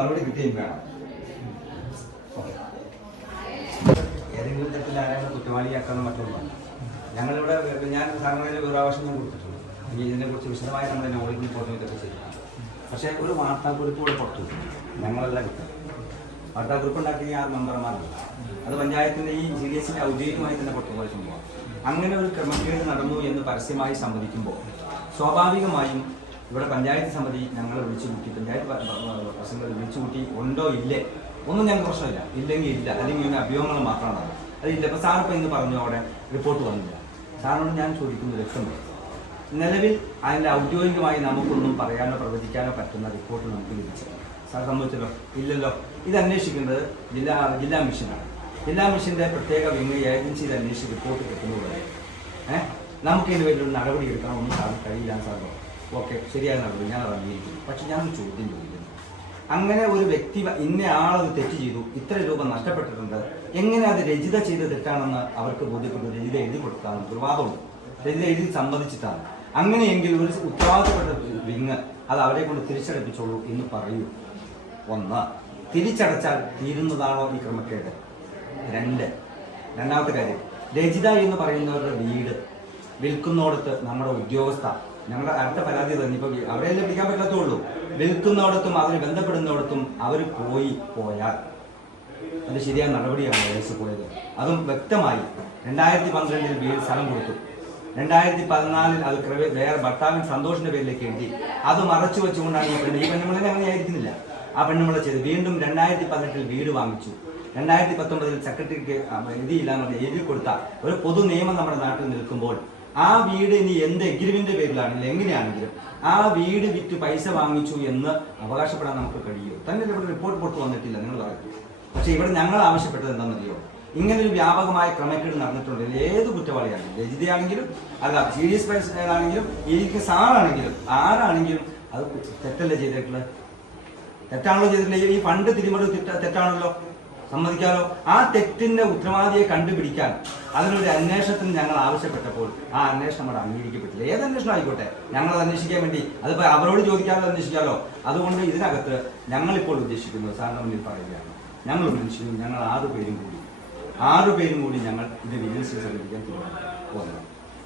മറുപടി കിട്ടുകയും. ഏതെങ്കിലും തരത്തിൽ ആരാണ് കുറ്റവാളിയാക്കാനോ മറ്റൊന്നുമല്ല ഞങ്ങളിവിടെ ഞാൻ സാറിന് വിവരാവശ്യം ഞാൻ കൊടുത്തിട്ടുണ്ട്. ഇനി ഇതിനെക്കുറിച്ച് വിശദമായി നമ്മൾ എന്നെ ഓടിക്കും റിപ്പോർട്ടും ഇതൊക്കെ പക്ഷേ ഒരു വാർത്താക്കുറിപ്പ് കൂടെ പുറത്തു ഞങ്ങളെല്ലാം കിട്ടും വാർത്താക്കുറിപ്പ് ഉണ്ടാക്കിയ ആ മെമ്പർമാരല്ല അത് പഞ്ചായത്തിന്റെ ഈ ജി ഡി എസിന്റെ ഔദ്യോഗികമായി തന്നെ പുറത്തുപോയ സംഭവം. അങ്ങനെ ഒരു ക്രമക്കേട് നടന്നു എന്ന് പരസ്യമായി സമ്മതിക്കുമ്പോൾ സ്വാഭാവികമായും ഇവിടെ പഞ്ചായത്ത് സമിതി ഞങ്ങളെ വിളിച്ചു കൂട്ടി പഞ്ചായത്ത് പ്രസിഡന്റ് വിളിച്ചു കൂട്ടി ഉണ്ടോ ഇല്ലേ? ഒന്നും ഞങ്ങൾക്ക് പ്രശ്നമില്ല. ഇല്ലെങ്കിൽ ഇല്ല. അല്ലെങ്കിൽ ഇങ്ങനെ അഭിയോഗങ്ങൾ മാത്രമാണ്. അതില്ല. ഇപ്പോൾ ഇപ്പൊ ഇന്ന് പറഞ്ഞു അവിടെ റിപ്പോർട്ട് വന്നില്ല. സാറിനോട് ഞാൻ ചോദിക്കുന്നു ലക്ഷ്യം നിലവിൽ അതിന്റെ ഔദ്യോഗികമായി നമുക്കൊന്നും പറയാനോ പ്രവചിക്കാനോ പറ്റുന്ന റിപ്പോർട്ട് നമുക്ക് ലഭിച്ചു സാർ സംഭവിച്ചല്ലോ ഇല്ലല്ലോ. ഇത് അന്വേഷിക്കേണ്ടത് ജില്ലാ ജില്ലാ മിഷനാണ്. ജില്ലാ മിഷന്റെ പ്രത്യേക വിങ് ഏജൻസിയിൽ അന്വേഷിച്ച് റിപ്പോർട്ട് കിട്ടുന്നതുവരെ ഏഹ് നമുക്ക് ഇതിന് വേണ്ടി നടപടി ഒന്നും സാറിന് കഴിയില്ല സാർ ഓക്കെ ശരിയായ നടപടി ഞാൻ അത് പക്ഷെ ഞാൻ ചോദ്യം ചോദിക്കുന്നു. അങ്ങനെ ഒരു വ്യക്തി ഇന്നയാളത് തെറ്റ് ചെയ്തു ഇത്ര രൂപ നഷ്ടപ്പെട്ടിട്ടുണ്ട് എങ്ങനെ അത് രചിത ചെയ്ത് തെറ്റാണെന്ന് അവർക്ക് ബോധ്യപ്പെട്ടു രചിത എഴുതി കൊടുത്താണ് ഒരു വാദമുണ്ട് രചിത എഴുതി സമ്മതിച്ചിട്ടാണ്. അങ്ങനെയെങ്കിൽ ഒരു ഉത്തരവാദിത്തപ്പെട്ട വിങ് അത് അവരെ കൊണ്ട് തിരിച്ചടപ്പിച്ചോളൂ എന്ന് പറയൂ. ഒന്ന് തിരിച്ചടച്ചാൽ തീരുന്നതാണോ ഈ ക്രമക്കേട്? രണ്ട് രണ്ടാമത്തെ കാര്യം രചിത എന്ന് പറയുന്നവരുടെ വീട് വിൽക്കുന്നോടത്ത് നമ്മുടെ ഉദ്യോഗസ്ഥ ഞങ്ങളുടെ അടുത്ത പരാതി തന്നെ ഇപ്പൊ അവരെല്ലാം പിടിക്കാൻ പറ്റാത്തുള്ളൂ. വിൽക്കുന്നിടത്തും അതിന് ബന്ധപ്പെടുന്നിടത്തും അവർ പോയി പോയാൽ അത് ശരിയായ നടപടിയാണ് കേസ് പോയത്. അതും വ്യക്തമായി രണ്ടായിരത്തി പന്ത്രണ്ടിൽ വീട് സ്ഥലം കൊടുത്തു. രണ്ടായിരത്തി പതിനാലിൽ അത് വേറെ ഭർത്താവിൻ സന്തോഷിന്റെ പേരിലേക്ക് എഴുതി. അത് മറച്ചു വെച്ചുകൊണ്ടാണ് ഈ പെണ്ണ് ഈ പെണ്ണുങ്ങളെ അങ്ങനെ ആയിരിക്കുന്നില്ല. ആ പെണ്ണുങ്ങളെ ചെയ്ത് വീണ്ടും രണ്ടായിരത്തി പതിനെട്ടിൽ വീട് വാങ്ങിച്ചു. രണ്ടായിരത്തി പത്തൊമ്പതിൽ സെക്രട്ടറിക്ക് എഴുതിയില്ലാന്ന് പറഞ്ഞ് എഴുതി കൊടുത്ത ഒരു പൊതു നിയമം നമ്മുടെ നാട്ടിൽ നിൽക്കുമ്പോൾ ആ വീട് ഇനി എന്ത് എഗ്രിമെന്റ് പേരിലാണെങ്കിലും എങ്ങനെയാണെങ്കിലും ആ വീട് വിറ്റ് പൈസ വാങ്ങിച്ചു എന്ന് അവകാശപ്പെടാൻ നമുക്ക് കഴിയുമോ തന്നെ ഇവിടെ റിപ്പോർട്ട് പുറത്ത് വന്നിട്ടില്ല നിങ്ങൾ പറയും. പക്ഷെ ഇവിടെ ഞങ്ങൾ ആവശ്യപ്പെട്ടത് എന്താണെന്നറിയോ? ഇങ്ങനെ ഒരു വ്യാപകമായ ക്രമക്കേട് നടന്നിട്ടുണ്ട്. ഏത് കുറ്റവാളിയാണെങ്കിലും രജിതയാണെങ്കിലും അല്ല സീരിയസ് പൈസ ആണെങ്കിലും എനിക്ക് സാറാണെങ്കിലും ആരാണെങ്കിലും അത് തെറ്റല്ലേ ചെയ്തിട്ടുള്ളത്? തെറ്റാണല്ലോ ചെയ്തിട്ടുള്ളത്. ഈ പണ്ട് തിരിമറി തെറ്റ തെറ്റാണല്ലോ. സമ്മതിക്കാലോ? ആ തെറ്റിന്റെ ഉത്തരവാദിയെ കണ്ടുപിടിക്കാൻ അതിനൊരു അന്വേഷണത്തിന് ഞങ്ങൾ ആവശ്യപ്പെട്ടപ്പോൾ ആ അന്വേഷണം അവിടെ അംഗീകരിക്കപ്പെട്ടില്ല. ഏത് അന്വേഷണം ആയിക്കോട്ടെ? ഞങ്ങൾ അന്വേഷിക്കാൻ വേണ്ടി. അതിപ്പോ അവരോട് ചോദിക്കാതെ അന്വേഷിക്കാലോ? അതുകൊണ്ട് ഇതിനകത്ത് ഞങ്ങൾ ഇപ്പോൾ ഉദ്ദേശിക്കുന്നത് സാറിന്റെ മുന്നിൽ പറയുകയാണ്. ഞങ്ങൾ ഉദ്ദേശിക്കുന്നു ഞങ്ങൾ ആറ് പേരും കൂടി ആറ് പേരും കൂടി ഞങ്ങൾ ഇത് വിജിലൻസിൽ തീരുമാനിച്ചു പോകുന്നത്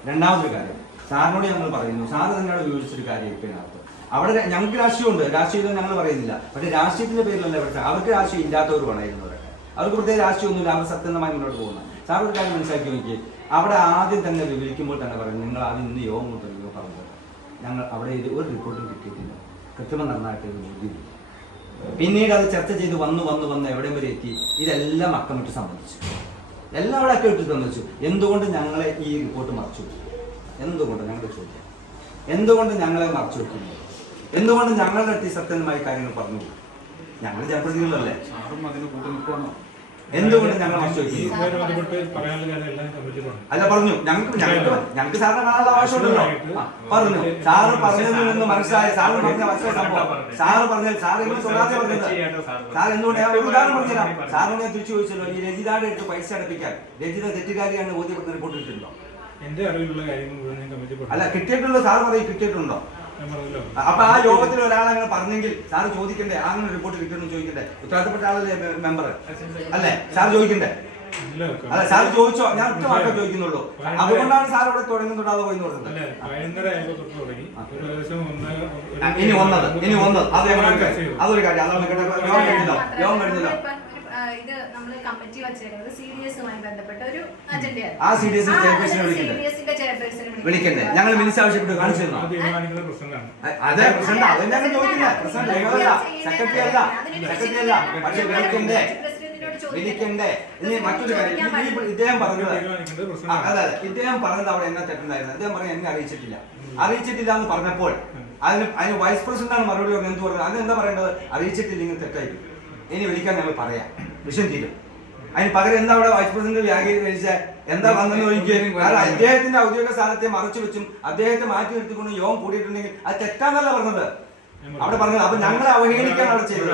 രണ്ടാമതൊരു കാര്യം സാറിനോട് ഞങ്ങൾ പറയുന്നു സാർ തന്നെയാണ് വിവരിച്ചൊരു കാര്യം ഇപ്പം ഇതിനകത്ത്. അവിടെ ഞങ്ങൾക്ക് രാഷ്ട്രീയമുണ്ട് രാഷ്ട്രീയം ഞങ്ങൾ പറയുന്നില്ല. പക്ഷേ രാഷ്ട്രീയത്തിന്റെ പേരിലല്ല പക്ഷേ അവർക്ക് രാഷ്ട്രീയം ഇല്ലാത്തവരുമാണ് ഇരുന്നവരൊക്കെ അവർക്ക് പ്രത്യേക രാഷ്ട്രീയമൊന്നുമില്ല. അവർ സത്യസന്ധമായി മുന്നോട്ട് പോകുന്നത് സാർ ഒരു കാര്യം മനസ്സിലാക്കി നോക്കി അവിടെ ആദ്യം തന്നെ വിവരിക്കുമ്പോൾ തന്നെ പറയും നിങ്ങൾ ആദ്യം ഇന്ന് യോഗം കൊണ്ടുവരുമോ പറഞ്ഞു ഞങ്ങൾ അവിടെ ഇത് ഒരു റിപ്പോർട്ടും കിട്ടിയിട്ടില്ല. കൃത്രിമം നന്നായിട്ട് എഴുതിയില്ല പിന്നീട് അത് ചർച്ച ചെയ്ത് വന്നു വന്നു വന്ന് എവിടെ വരെ എത്തി. ഇതെല്ലാം അക്കമിട്ട് സംബന്ധിച്ചു. എല്ലാം അവിടെ അക്കമിട്ട് സംബന്ധിച്ചു. എന്തുകൊണ്ട് ഞങ്ങളെ ഈ റിപ്പോർട്ട് മറച്ചു? എന്തുകൊണ്ട് ഞങ്ങളുടെ ചോദ്യം എന്തുകൊണ്ട് ഞങ്ങളെ മറച്ചു വെക്കുന്നു? എന്തുകൊണ്ട് ഞങ്ങളുടെ അടുത്ത് സത്യമായ കാര്യങ്ങൾ പറഞ്ഞു ഞങ്ങൾ ജനപ്രതിനിധികളല്ലേ സാറും അതിന് എന്തുകൊണ്ട് ഞങ്ങൾ അല്ല പറഞ്ഞു. ഞങ്ങൾക്ക് ഞങ്ങൾക്ക് ഞങ്ങൾക്ക് സാറിന് കാണാനുള്ള ആവശ്യമുണ്ടല്ലോ. പറഞ്ഞു. സാറ് പറഞ്ഞതിൽ നിന്ന് മനസ്സിലായ സാറ് പറഞ്ഞ മനസ്സിലായ സംഭവം. സാറ് പറഞ്ഞ സാറ് ഇങ്ങനെ സ്വകാര്യ പറഞ്ഞത്? സാർ എന്തുകൊണ്ട് ഞാൻ ഒരു ഉദാഹരണം പറഞ്ഞുതരാം. സാറിന് ഞാൻ തിരിച്ചു ചോദിച്ചല്ലോ ഈ രജിതയുടെ അടുത്ത് പൈസ അടപ്പിക്കാൻ. രജിത തെറ്റുകാരിയാണ് ബോധ്യപ്പെടുന്ന റിപ്പോർട്ട് കിട്ടിയിട്ടുണ്ടോ എന്റെ അറിവിലുള്ള കാര്യങ്ങൾ അല്ല കിട്ടിയിട്ടുണ്ടോ? സാർ പറയും കിട്ടിയിട്ടുണ്ടോ? അപ്പൊ ആ യോഗത്തിൽ ഒരാൾ അങ്ങനെ പറഞ്ഞെങ്കിൽ സാർ ചോദിക്കണ്ടേ? അങ്ങനെ റിപ്പോർട്ട് കിട്ടണം ചോദിക്കണ്ടേ? ഉത്തരവാദിത്തപ്പെട്ട ആളല്ലേ മെമ്പർ അല്ലേ? സാർ ചോദിക്കണ്ടേ? അല്ല സാർ ചോദിച്ചോ? ഞാൻ ഒറ്റ വാക്കേ ചോദിക്കുന്നുള്ളൂ. അതുകൊണ്ടാണ് സാർ ഇവിടെ തുടങ്ങി തൊടാതെ പോയി തുടങ്ങുന്നത് അല്ല പറഞ്ഞത് പതിനൊന്നര തൊട്ട് തുടങ്ങി. ഒരു ഏകദേശം ഒന്ന് ഇനി വന്നത് ഇനി വന്നത്. അത്. അതൊരു കാര്യം അതാണ് കേട്ടോ യോഗം കഴിഞ്ഞല്ലോ യോഗം കഴിഞ്ഞല്ലോ. ഇത് നമ്മൾ കമ്മിറ്റി വെച്ചേക്കുന്നത് സി ഡി എസുമായി ബന്ധപ്പെട്ട ഒരു അജണ്ടയാണ് ആ സി ഡി chairperson നെ വിളിക്കണ്ടേ? ഞങ്ങൾ മിനിസ് ആവശ്യപ്പെട്ട് കാണിച്ചു തന്നോ? അത് പ്രസിഡന്റ് അത് ഞങ്ങൾ ചോദിക്കില്ല. പ്രസിഡന്റ് അല്ല സെക്രട്ടറി അല്ല സെക്രട്ടറി അല്ല പക്ഷെ വിളിക്കണ്ടേ? വിളിക്കണ്ടേ? ഇനി മറ്റൊരു കാര്യം ഇദ്ദേഹം പറഞ്ഞത് അതെ അതെ. ഇദ്ദേഹം പറഞ്ഞത് അവിടെ എന്നാ തെറ്റുണ്ടായിരുന്നു? അദ്ദേഹം പറഞ്ഞു എന്നെ അറിയിച്ചിട്ടില്ല. അറിയിച്ചിട്ടില്ല എന്ന് പറഞ്ഞപ്പോൾ അതിന് അതിന് വൈസ് പ്രസിഡന്റ് ആണ് മറുപടി പറഞ്ഞത്. എന്ത് പറഞ്ഞത്? അത് എന്താ പറയേണ്ടത്? അറിയിച്ചിട്ടില്ലെങ്കിൽ തെറ്റായിരിക്കും. ഇനി വിളിക്കാൻ ഞങ്ങൾ പറയാം. വിഷയം തീരും. അതിന് പകരം എന്താ അവിടെ വൈസ് പ്രസിഡന്റ് വ്യാഖ്യാനിച്ച എന്താ വന്നെന്ന് ചോദിക്കുകയും കാരണം അദ്ദേഹത്തിന്റെ ഔദ്യോഗിക സ്ഥാനത്തെ മറച്ചു വെച്ചും അദ്ദേഹത്തെ മാറ്റി നിർത്തിക്കൊണ്ട് യോഗം കൂടിയിട്ടുണ്ടെങ്കിൽ അത് തെറ്റാന്നല്ല പറഞ്ഞത്. അവിടെ പറഞ്ഞത് അപ്പൊ ഞങ്ങളെ അവഹേളിക്കാൻ അവിടെ ചെയ്തത്.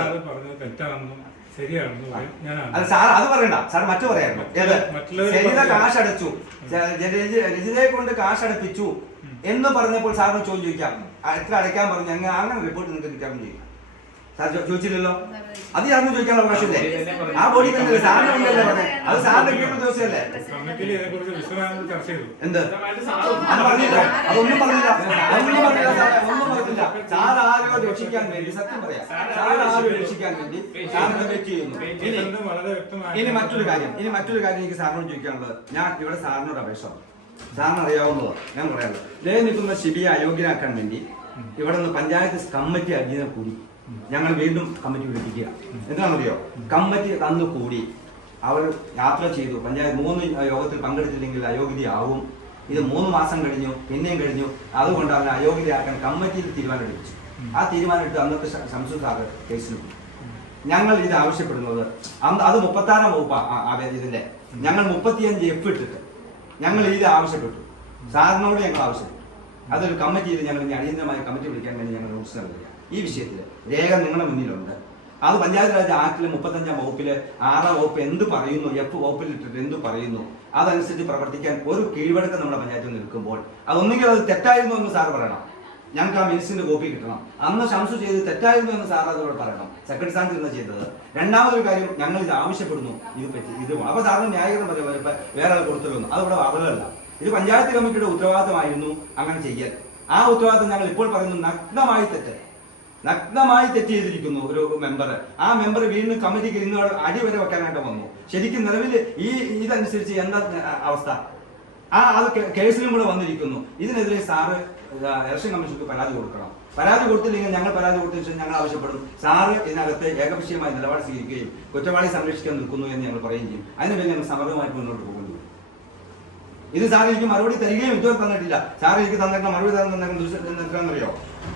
അല്ല സാർ അത് പറയണ്ട. സാർ മറ്റു പറയായിരുന്നു ഏത്? കാശ് അടച്ചു രജിതയെ കൊണ്ട് കാശ് അടപ്പിച്ചു എന്ന് പറഞ്ഞപ്പോൾ സാറിന് ചോദ്യം ചോദിക്കാം. എത്ര അടയ്ക്കാൻ പറഞ്ഞു? അങ്ങനെ അങ്ങനെ റിപ്പോർട്ട് നിങ്ങൾക്ക് കിട്ടാമെന്ന് ചോദിക്കാം ചോദിച്ചില്ലല്ലോ? അത് സാറിന് ചോദിക്കാനുള്ള അവകാശമില്ലേ? ആ ബോഡി തന്നെ സാറിന് വേണ്ടിയല്ലേ പറഞ്ഞത് അത് സാറിന്റെ കീഴിൽ ദിവസമല്ലേ? എന്ത്? അത് പറഞ്ഞില്ല. അതൊന്നും പറഞ്ഞില്ല. അതൊന്നും പറഞ്ഞില്ല. സാറേ ഒന്നും പറഞ്ഞില്ല. സാർ ആരോ രക്ഷിക്കാൻ വേണ്ടി സത്യം പറയാം. സാർ ആരോ രക്ഷിക്കാൻ വേണ്ടി സാറിനെ വെച്ച് ചെയ്യുന്നു? ഇനി ഇനി മറ്റൊരു കാര്യം. ഇനി മറ്റൊരു കാര്യം എനിക്ക് സാറിനോട് ചോദിക്കാനുള്ളത്. ഞാൻ ഇവിടെ സാറിനോട് അപേക്ഷ സാറിന് അറിയാവുന്നതോ? ഞാൻ പറയാനുള്ളത്. ദേ നിൽക്കുന്ന ശിബിയെ അയോഗ്യനാക്കാൻ വേണ്ടി ഇവിടെ നിന്ന് പഞ്ചായത്ത് കമ്മിറ്റി അധീനം കൂടി ഞങ്ങൾ വീണ്ടും കമ്മിറ്റി വിളിപ്പിക്കുക. എന്താണെന്നറിയോ? കമ്മിറ്റി അന്ന് കൂടി അവർ യാത്ര ചെയ്തു. പഞ്ചായത്ത് മൂന്ന് യോഗത്തിൽ പങ്കെടുത്തില്ലെങ്കിൽ അയോഗ്യതയാവും ഇത് മൂന്ന് മാസം കഴിഞ്ഞു പിന്നെയും കഴിഞ്ഞു. അതുകൊണ്ട് അവനെ അയോഗ്യതയാക്കാൻ കമ്മിറ്റിയിൽ തീരുമാനം എടുപ്പിച്ചു ആ തീരുമാനം എടുത്ത് അന്നത്തെ ശംസു സാഗർ കേസിൽ ഞങ്ങൾ ഇത് ആവശ്യപ്പെടുന്നത് അന്ന് അത് മുപ്പത്താറാം വകുപ്പാണ് ഇതിന്റെ. ഞങ്ങൾ മുപ്പത്തിയഞ്ച് എഫ് ഇട്ടിട്ട് ഞങ്ങൾ ഇത് ആവശ്യപ്പെട്ടു. സാറിനോട് ഞങ്ങൾ ആവശ്യപ്പെട്ടു. അതൊരു ഇത് ഞങ്ങൾ അടിയന്തരമായ കമ്മിറ്റി വിളിക്കാൻ വേണ്ടി ഞങ്ങൾ നോട്ടീസ് നൽകുക ഈ വിഷയത്തിൽ രേഖ നിങ്ങളുടെ മുന്നിലുണ്ട്. അത് പഞ്ചായത്ത് രാജ് ആക്ടിലെ മുപ്പത്തഞ്ചാം വകുപ്പിൽ ആറാം വകുപ്പ് എന്ത് പറയുന്നു എഫ് വകുപ്പിൽ ഇട്ടിട്ട് എന്ത് പറയുന്നു അതനുസരിച്ച് പ്രവർത്തിക്കാൻ ഒരു കീഴ്വഴക്കം നമ്മുടെ പഞ്ചായത്തിൽ നിൽക്കുമ്പോൾ അതൊന്നുകിൽ അത് തെറ്റായിരുന്നു എന്ന് സാർ പറയണം. ഞങ്ങൾക്ക് ആ മിനിസിന്റെ കോപ്പി കിട്ടണം. അന്ന് ശംസു ചെയ്ത് തെറ്റായിരുന്നു എന്ന് സാർ അതോട് പറയണം. സെക്രട്ടറി സ്ഥാനത്ത് ഇരുന്ന് ചെയ്തത്. രണ്ടാമതൊരു കാര്യം ഞങ്ങൾ ഇത് ആവശ്യപ്പെടുന്നു. ഇത് പറ്റി ഇത് അപ്പൊ സാറിന് ന്യായീകരണം പറയുമ്പോൾ വേറെ അത് കൊടുത്തല്ലോ അത് ഇവിടെ അവലല്ല ഇത് പഞ്ചായത്ത് കമ്മിറ്റിയുടെ ഉത്തരവാദിത്തമായിരുന്നു അങ്ങനെ ചെയ്യൽ. ആ ഉത്തരവാദിത്തം ഞങ്ങൾ ഇപ്പോൾ പറയുന്നു നഗ്നമായി തെറ്റ്. നഗ്നമായി തെറ്റ് ചെയ്തിരിക്കുന്നു ഒരു മെമ്പർ ആ മെമ്പർ വീണ്ടും കമ്മിറ്റിക്ക് ഇന്ന് അടി വരെ വെക്കാനായിട്ട് വന്നു. ശരിക്കും നിലവിൽ ഈ ഇതനുസരിച്ച് എന്താ അവസ്ഥ? ആ അത് കേസിലും കൂടെ വന്നിരിക്കുന്നു. ഇതിനെതിരെ സാറ് ഇലക്ഷൻ കമ്മീഷർക്ക് പരാതി കൊടുക്കണം. പരാതി കൊടുത്തില്ലെങ്കിൽ ഞങ്ങൾ പരാതി കൊടുത്തതിന് ശേഷം ഞങ്ങൾ ആവശ്യപ്പെടും. സാറ് ഇതിനകത്ത് ഏകപക്ഷീയമായി നിലപാട് സ്വീകരിക്കുകയും കുറ്റവാളി സംരക്ഷിക്കാൻ നിൽക്കുന്നു എന്ന് ഞങ്ങൾ പറയുകയും ചെയ്യും. അതിന് വേണ്ടി ഞങ്ങൾ സമരവുമായിട്ട് മുന്നോട്ട് പോകുന്നു. ഇത് സാർ എനിക്ക് മറുപടി തരികയും ഇതുവരെ തന്നിട്ടില്ല. സാർ എനിക്ക് തന്നേക്കുന്ന മറുപടി തന്നെന്നറിയോ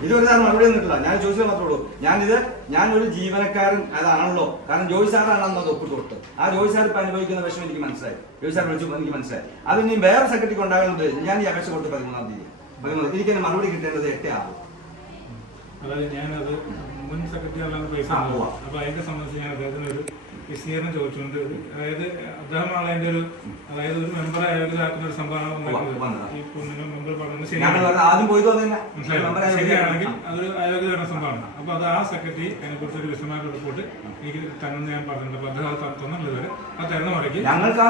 ഇതുവരെ സാർ മറുപടി തന്നിട്ടില്ല. ഞാൻ ചോദിച്ചത് മാത്രമേ ഞാനിത് ഞാൻ ഒരു ജീവനക്കാരൻ അതാണല്ലോ. കാരണം ജോയി സാറാണ് അന്ന് അത് ഒപ്പിട്ട് കൊടുത്തത് ആ ജോയി സാർ ഇപ്പൊ അനുഭവിക്കുന്ന വിഷമം എനിക്ക് മനസ്സിലായി. ജോയി സാർ വിളിച്ചപ്പോൾ എനിക്ക് മനസ്സിലായി. അത് ഇനി വേറെ സെക്രട്ടറിക്ക് ഉണ്ടാകുന്നത് ഞാൻ ഈ അപേക്ഷ കൊടുത്ത് പതിമൂന്നാം തീയതി. പതിമൂന്ന് എനിക്ക് അതിന് മറുപടി കിട്ടേണ്ടത് എട്ടേ ആറ് അതായത് ഞാനത് മുൻ സെക്രട്ടറി അല്ലാതെ പൈസ. അപ്പൊ അതിനെ സംബന്ധിച്ച് ഞാൻ അദ്ദേഹത്തിന് ഒരു വിശദീകരണം ചോദിച്ചുകൊണ്ട് അതായത് അദ്ദേഹമാണ് അതിന്റെ ഒരു അതായത് ഒരു മെമ്പറെ അയോഗ്യതാക്കുന്ന ഒരു സംഭവമാണ്. ഈ പൊന്നിനും മെമ്പർ പറഞ്ഞത് ശരിയാണ്? ശരിയാണെങ്കിൽ അതൊരു അയോഗ്യതയുടെ സംഭവമാണ്. അപ്പൊ അത് ആ സെക്രട്ടറി അതിനെ കുറിച്ച് ഒരു വിശദമായ റിപ്പോർട്ട് എനിക്ക് തന്നെ ഞാൻ പറഞ്ഞിട്ടുണ്ട്. അപ്പൊ അദ്ദേഹം തന്നില്ല ഇതുവരെ ആ തരുന്ന മുറയ്ക്ക് ഞങ്ങൾക്ക് ആ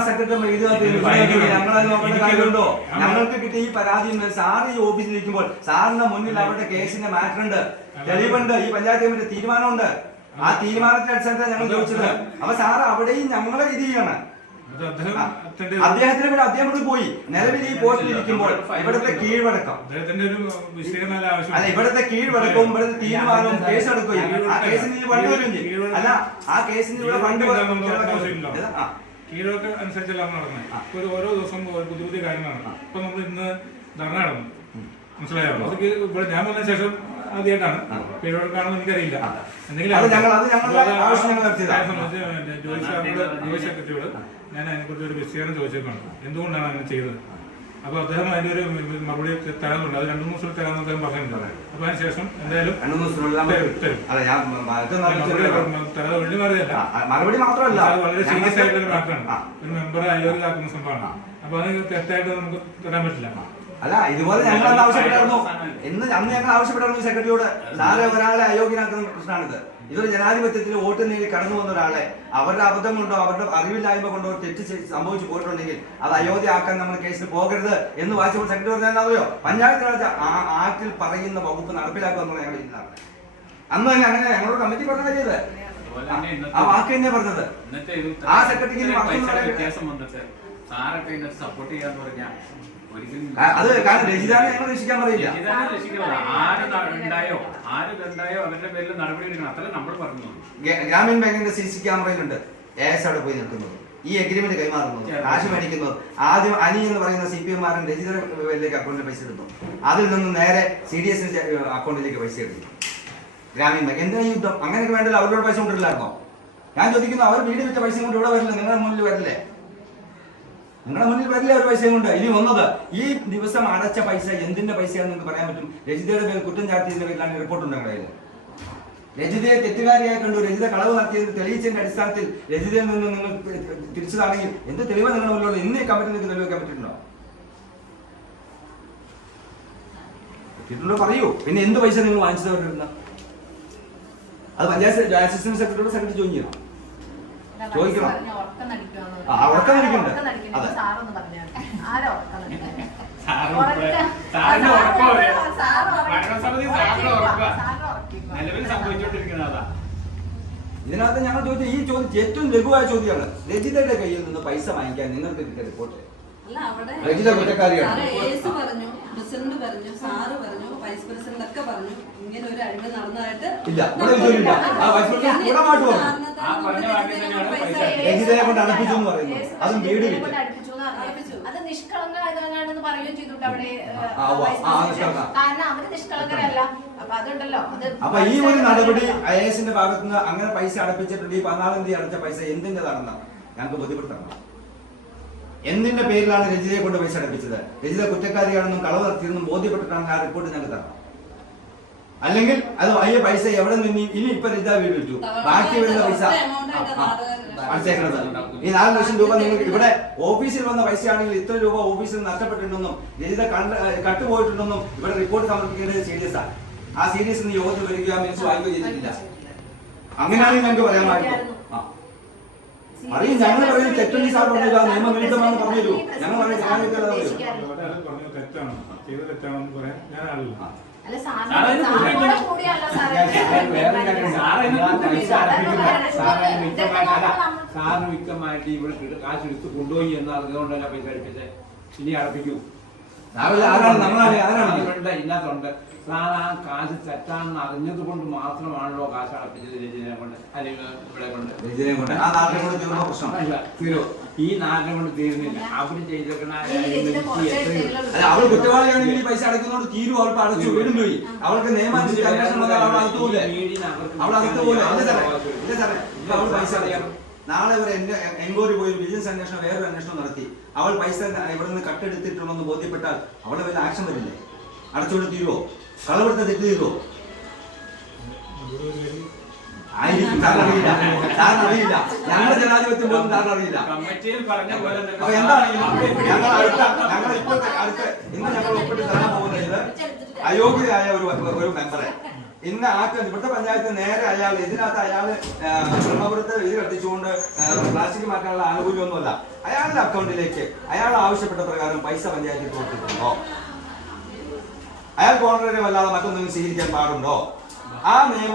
ഞങ്ങൾക്ക് കിട്ടിയ ഈ പരാതി സാറ് ഈ ഓഫീസിൽ ഇരിക്കുമ്പോൾ സാറിന്റെ മുന്നിൽ അവരുടെ കേസിന്റെ മാറ്റർ ഉണ്ട്. തെളിവുണ്ട്. ഈ പഞ്ചായത്ത് തീരുമാനമുണ്ട്. ആ തീരുമാനത്തിന്റെ അടിസ്ഥാനത്തിൽ ഞങ്ങൾ ചോദിച്ചത്. അപ്പൊ സാർ അവിടെയും ഞങ്ങളെ ഇത് ചെയ്യണം. അദ്ദേഹത്തിന് ഇവിടെ അദ്ദേഹം ഇവിടെ പോയി. നിലവിൽ ഈ പോസ്റ്റിൽ ഇരിക്കുമ്പോൾ ഇവിടുത്തെ കീഴ്വഴക്കം. അദ്ദേഹത്തിന്റെ ഒരു വിശദീകരണം അല്ല ആവശ്യം ഇവിടുത്തെ കീഴ്വഴക്കവും ഇവിടുത്തെ തീരുമാനവും കേസ് ആ കേസിന് ഫണ്ട് വരും അല്ല ആ കേസിന് ഇവിടെ ഫണ്ട് കീഴൊക്കെ അനുസരിച്ചല്ല നമ്മൾ നടക്കുന്നത് ഒരു ഓരോ ദിവസം ഒരു പുതിയ പുതിയ കാര്യങ്ങളാണ് ഇപ്പൊ നമ്മൾ ഇന്ന് ധർണ നടന്നു. മനസ്സിലായോ? അതൊക്കെ ഇവിടെ ഞാൻ വന്ന ശേഷം ആദ്യമായിട്ടാണ്. പേരോട് കീഴൊക്കെയാണെന്ന് എനിക്കറിയില്ല. എന്തെങ്കിലും അത് ഞങ്ങൾ- അത് ആവട്ടെ. ഞങ്ങളുടെ അപ്പൊ അത് ആവശ്യം ഞങ്ങൾ നടത്തിയതാ. കാര്യം സംബന്ധിച്ച് പിന്നെ ജോയി സാറിനോട് സെക്രട്ടറിയോട് ഞാൻ അതിനെക്കുറിച്ച് ഒരു വിശദീകരണം ചോദിച്ചേക്കാണ്. എന്തുകൊണ്ടാണ് അങ്ങനെ ചെയ്തത്? അപ്പൊ അദ്ദേഹം അതിന്റെ ഒരു മറുപടി തരാറുണ്ട്. അത് രണ്ടു മൂന്ന് ദിവസം തരാമെന്ന് അദ്ദേഹം പറഞ്ഞിട്ടുണ്ട്. അപ്പൊ അതിനുശേഷം എന്തായാലും. തരാതെ ഒഴിഞ്ഞു മാറിയല്ല മറുപടി മാത്രമല്ല. അത് വളരെ സീരിയസ് ആയിട്ടുള്ള ഒരു മെമ്പർ ഒരു മെമ്പറെ അയോഗ്യതാക്കുന്ന സംഭവമാണ്. അപ്പൊ അത് തെറ്റായിട്ട് നമുക്ക് തരാൻ പറ്റില്ല. അല്ല ഇതുപോലെ ഞങ്ങൾ അന്ന് ആവശ്യപ്പെട്ടായിരുന്നു എന്ന് അന്ന് ഞങ്ങൾ ആവശ്യപ്പെട്ടായിരുന്നു സെക്രട്ടറിയോട്. സാറെ ഒരാളെ അയോഗ്യനാക്കുന്ന പ്രശ്നമാണിത്. ഇതൊരു ജനാധിപത്യത്തിൽ വോട്ട് നേടി കടന്നു വന്ന ഒരാളെ അവരുടെ അബദ്ധം കൊണ്ടോ അവരുടെ അറിവില്ലായ്മ കൊണ്ടോ തെറ്റ് സംഭവിച്ചു പോയിട്ടുണ്ടെങ്കിൽ അത് അയോധ്യയാക്കാൻ നമ്മൾ കേസിൽ പോകരുത് എന്ന് വായിച്ചപ്പോൾ സെക്രട്ടറി പറഞ്ഞാൽ അറിയോ പഞ്ചായത്ത് രാജ് ആ ആക്ടിൽ പറയുന്ന വകുപ്പ് നടപ്പിലാക്കുക എന്നുള്ള ഞങ്ങൾ ഇന്നാണ് അന്ന് തന്നെ അങ്ങനെ ഞങ്ങളോട് കമ്മിറ്റി പറഞ്ഞ കാര്യത് ആ വാക്ക് തന്നെ പറഞ്ഞത്. ആ സെക്രട്ടറിക്ക് വ്യത്യാസം സപ്പോർട്ട് ചെയ്യാന്ന് പറഞ്ഞാൽ അത് കാരണം രചിതാനെ ഞങ്ങൾ രക്ഷിക്കാൻ പറയില്ല. ഗ്രാമീൺ ബാങ്കിന്റെ സി സി ക്യാമറയിലുണ്ട്. എസ് അവിടെ പോയി നിൽക്കുന്നത് ഈ അഗ്രിമെന്റ് കൈമാറുന്നത് കാശ് മേടിക്കുന്നത് ആദ്യം അനി എന്ന് പറയുന്ന സി പി എംമാരൻ രജിതയിലേക്ക് അക്കൗണ്ടിൽ പൈസ എടുത്തു. അതിൽ നിന്ന് നേരെ സി ഡി എസിന്റെ അക്കൗണ്ടിലേക്ക് പൈസ എടുത്തു. ഗ്രാമീൺ ബാങ്ക്. എന്തിനാ യുദ്ധം? അങ്ങനെയൊക്കെ വേണ്ടല്ലോ. അവരോട് പൈസ കൊണ്ടില്ലായിരുന്നോ ഞാൻ ചോദിക്കുന്നു അവർ വീട് വിറ്റ പൈസ കൊണ്ട് ഇവിടെ വരില്ല. നിങ്ങളുടെ മുന്നിൽ വരില്ലേ? നിങ്ങളുടെ മുന്നിൽ വരില്ല ഒരു പൈസയും കൊണ്ട്. ഇനി വന്നത് ഈ ദിവസം അടച്ച പൈസ എന്തിന്റെ പൈസയാണെന്ന് നിങ്ങൾക്ക് പറയാൻ പറ്റും? രജിതയുടെ പേര് കുറ്റം ചാർത്തിയതിന്റെ പേരിലാണ് റിപ്പോർട്ട് ഉണ്ട് ഞങ്ങളുടെ രജിതയെ തെറ്റുകാരിയായി കണ്ടു. രജിത കളവ് നടത്തിയത് തെളിയിച്ചതിന്റെ അടിസ്ഥാനത്തിൽ രജിതയിൽ നിന്ന് നിങ്ങൾ തിരിച്ചതാണെങ്കിൽ എന്ത് തെളിവ് നിങ്ങളുടെ മുന്നിലുള്ള ഇന്ന് ഈ കമ്മിറ്റി നിങ്ങൾക്ക് തെളിവെക്കാൻ പറ്റിയിട്ടുണ്ടോ? പറ്റിയിട്ടുണ്ടോ പറയൂ. പിന്നെ എന്ത് പൈസ നിങ്ങൾ വാങ്ങിച്ചത് അവരുടെ അത് പഞ്ചായത്ത് അസിസ്റ്റന്റ് സെക്രട്ടറിയുടെ സെക്രട്ടറി ജോയിൻ ചെയ്യണം. ചോദിക്കണം. ആ, ഉറക്കം നടിക്കണ്ട. നിലവിൽ സംഭവിച്ചുകൊണ്ടിരിക്കുന്നത് അതാ. ഇതിനകത്ത് ഞങ്ങൾ ചോദിച്ച ഈ ചോദ്യം ഏറ്റവും ലഘുവായ ചോദ്യമാണ് രജിതയുടെ കയ്യിൽ നിന്ന് പൈസ വാങ്ങിക്കാൻ നിങ്ങൾക്ക് കിട്ടിയ റിപ്പോർട്ട്. കുറ്റക്കാരിയാണ്. പറഞ്ഞു പ്രസിഡന്റ് പറഞ്ഞു സാറ് പറഞ്ഞു വൈസ് പ്രസിഡന്റ് ഒക്കെ പറഞ്ഞു ഇങ്ങനെ ഒരു അഴിമതി നടന്നതായിട്ട് ഇല്ല, കൊണ്ട് അടപ്പിച്ചു എന്ന് പറയുന്നു. അതും വീട് പറയുകയും അവിടെ. കാരണം അവർ നിഷ്കളങ്കരല്ല. അപ്പൊ അതുണ്ടല്ലോ അത് അപ്പൊ ഈ ഒരു നടപടി ഐ എസിന്റെ ഭാഗത്ത് നിന്ന് അങ്ങനെ പൈസ അടപ്പിച്ചിട്ടുണ്ട്. ഈ പതിനാലാം തീയതി അടച്ച പൈസ എന്തിന്റെതാണെന്ന് ഞങ്ങൾക്ക് ബോധ്യപ്പെടുത്തണം. എന്തിന്റെ പേരിലാണ് രജിതയെ കൊണ്ട് പൈസ അടപ്പിച്ചത്? രജിത കുറ്റക്കാരിയാണെന്നും കളവ് നടത്തിയെന്നും ബോധ്യപ്പെട്ടിട്ടാണ് ആ റിപ്പോർട്ട് ഞങ്ങൾ തരണം അല്ലെങ്കിൽ അത് അയ്യ പൈസ എവിടെ നിന്ന് ഇനി- ഇപ്പൊ രജിത വീട് വിറ്റു. ബാക്കി വരുന്ന പൈസ അടച്ചേക്കണത് ഈ നാല് ലക്ഷം രൂപ നിങ്ങൾ ഇവിടെ ഓഫീസിൽ വന്ന പൈസയാണെങ്കിൽ ഇത്ര രൂപ ഓഫീസിൽ നഷ്ടപ്പെട്ടിട്ടുണ്ടെന്നും രജിത കണ്ട് കട്ടുപോയിട്ടുണ്ടെന്നും ഇവിടെ റിപ്പോർട്ട് സമർപ്പിക്കേണ്ടത് സീരിയസ് ആണ്. ആ സീരിയസ് യോഗത്തിൽ വരികയോ മിനിറ്റ്സ് വാങ്ങിക്കുകയോ ചെയ്തിട്ടില്ല. അങ്ങനെയാണെങ്കിൽ ഞങ്ങൾക്ക് പറയാൻ പാടില്ല. അറിയും. ഞങ്ങൾ പറയുന്നത് തെറ്റണ്ടി സാർ പറഞ്ഞില്ല. നിയമവിരുദ്ധമാണെന്ന് പറഞ്ഞു തരൂ ഞങ്ങൾ പറയും ജനാധിപത്യം അവിടെ തെറ്റാണ്. ചെയ്ത തെറ്റാണെന്ന് പറയാൻ ഞാൻ ആളില്ല അല്ല സാറേ, സാറിന് സാറിന് മിക്കമായിട്ട് ഇവിടെ കാശ് എടുത്ത് കൊണ്ടുപോയി എന്ന് അറിഞ്ഞുകൊണ്ടല്ല പൈസ അടപ്പിച്ചത്? ഇനി അടപ്പിക്കൂ. ഇല്ലാത്തതുണ്ട് സാർ ആ കാശ് തെറ്റാണെന്ന് അറിഞ്ഞത് കൊണ്ട് മാത്രമാണല്ലോ കാശ് അടപ്പിച്ചത് രചനയെ കൊണ്ട് അല്ലെങ്കിൽ ഇവിടെ കൊണ്ട്. തീരോ? ഈ നാടിനെ കൊണ്ട് തീരുന്നില്ല. അവർ അവൾ കുറ്റവാളിയാണെങ്കിൽ ഈ പൈസ അടയ്ക്കുന്നതുകൊണ്ട് തീരും അവൾക്ക് അടച്ചു വീടും പോയി. അവൾക്ക് നിയമാനുസരിച്ച് അന്വേഷണം അവൾ അകത്ത് പോലെ അവൾ അകത്ത് പോലെ ഇല്ല സാറേ. ഇല്ല സാറേ. അവൾ പൈസ അറിയാം നാളെ ഇവർ എൻക്വയറി പോയി വിജിലൻസ് അന്വേഷണം വേറൊരു അന്വേഷണം നടത്തി. അവൾ പൈസ ഇവിടെ നിന്ന് കട്ടെടുത്തിട്ടുണ്ടെന്ന് ബോധ്യപ്പെട്ടാൽ അവളെ വല്ല ആക്ഷൻ വരില്ലേ? അടച്ചുകൊണ്ട് തീരുവോ? കളവെടുത്ത തെറ്റ് തീരുവോ ആയിരിക്കും. ഞങ്ങളുടെ ജനാധിപത്യം പോലും സാറിന് അറിയില്ല. പറഞ്ഞ പോലെ തന്നെ അപ്പൊ എന്താണെങ്കിലും ഞങ്ങൾ അടുത്ത ഞങ്ങൾ ഇപ്പോഴത്തെ അടുത്ത ഇന്ന് ഞങ്ങൾ ഒപ്പിട്ട് തരാൻ പോകുന്നത് അയോഗ്യരായ ഒരു ഒരു മെമ്പറെ ഇന്ന് ആക്ക ഇവിടുത്തെ പഞ്ചായത്ത് നേരെ അയാൾ ഇതിനകത്ത് അയാൾ ബ്രഹ്മപുരത്ത് ഇത് കത്തിച്ചുകൊണ്ട് പ്ലാസ്റ്റിക് മാറ്റാനുള്ള ആനുകൂല്യമൊന്നുമല്ല. അയാളുടെ അക്കൗണ്ടിലേക്ക് അയാൾ ആവശ്യപ്പെട്ട പ്രകാരം പൈസ പഞ്ചായത്തിൽ കൊടുത്തിട്ടുണ്ടോ? അയാൾ കോൺഗ്രസ് വല്ലാതെ മറ്റൊന്നും സ്വീകരിക്കാൻ പാടുണ്ടോ? ആ നിയമം